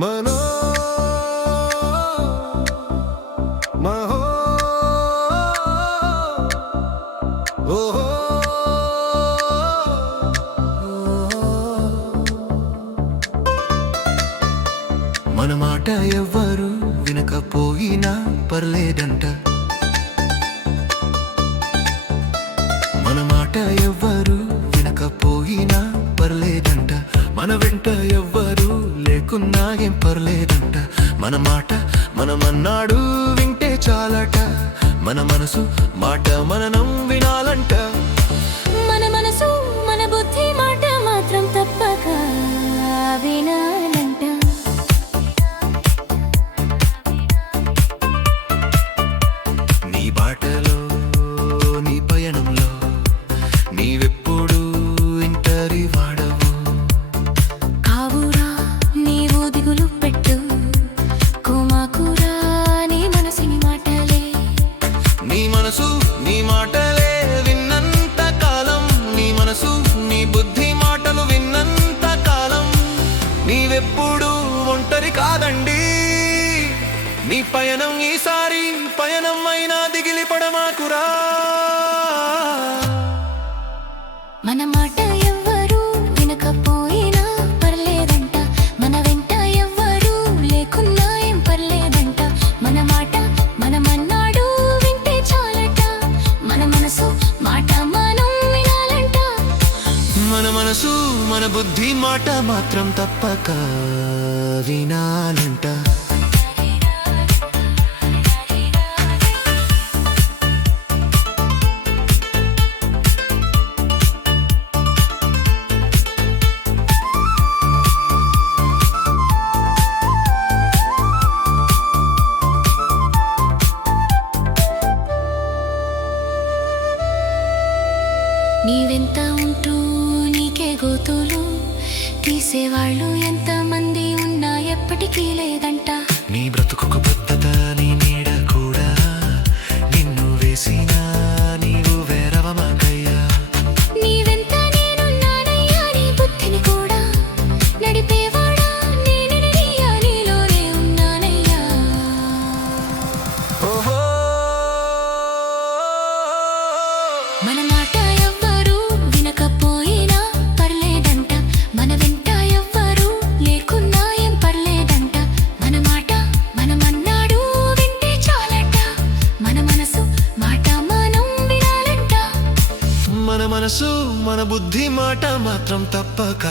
మనో మహో ఓహో మన మాట ఎవ్వరు వినకపోయినా పర్లేదంట. మన మాట ఎవ్వరు వినకపోయినా పర్లేదంట. మన వెంట ఎవ్వరు లేకున్నా ఏం పర్లేదంట. మన మాట మనమన్నాడు వింటే చాలట. మన మనసు మాట మననం వినాలంట. మన మనసు మన బుద్ధి మాట మాత్రం తప్పక వినాలంట. నీ బాటలో నీ పయనంలో నీవెప్పుడు ఇంటరి వాడవు. కావురా నీవు దిగులు పెట్టు, కుమాకురా నీ మనసుని మాటలే. నీ మనసు నీ మాటలే విన్నంత కాలం, నీ మనసు నీ బుద్ధి మాటలు విన్నంత కాలం నీవెప్పుడు ఒంటరి కాదండి. నీ పయనం ఈసారి పయనం అయినా దిగిలి పడమాకురా. మన మాట ఎవ్వరు వినకపోయినా పర్లేదంట. మన వెంట ఎవ్వరు లేకున్నా ఏం పర్లేదంట. మన మాట మనమన్నాడు వింటే చాలట. మన మనసు మాట మనం వినాలంట. మన మనసు మన బుద్ధి మాట మాత్రం తప్పక వినాలంట. నీవెంత ఉంటూ నీకే గోతులు తీసేవాళ్ళు ఎంతమంది ఉన్నా ఎప్పటికీ లేదంట. నీ బ్రతుకుకు బద్ధత నీ నీడ కూడా నిన్ను వేసిన నీవు వేరవమాకయ్యా. నీవెంత నేనున్నానయ్యా, నీ బుద్ధిని కూడా నడిపేవాడా నేనయ్యా, నీలోనే ఉన్నానయ్యా. ఓహో మన మాట ఎవ్వరు వినకపోయినా పర్లేదంట. మన వెంట ఎవ్వరు లేకున్నా ఏం పర్లేదంట. మన మాట మనమన్నాడు వింటే చాలట. మన మనసు మాట మనం వినాలంట. మన మనసు మన బుద్ధి మాట మాత్రం తప్పక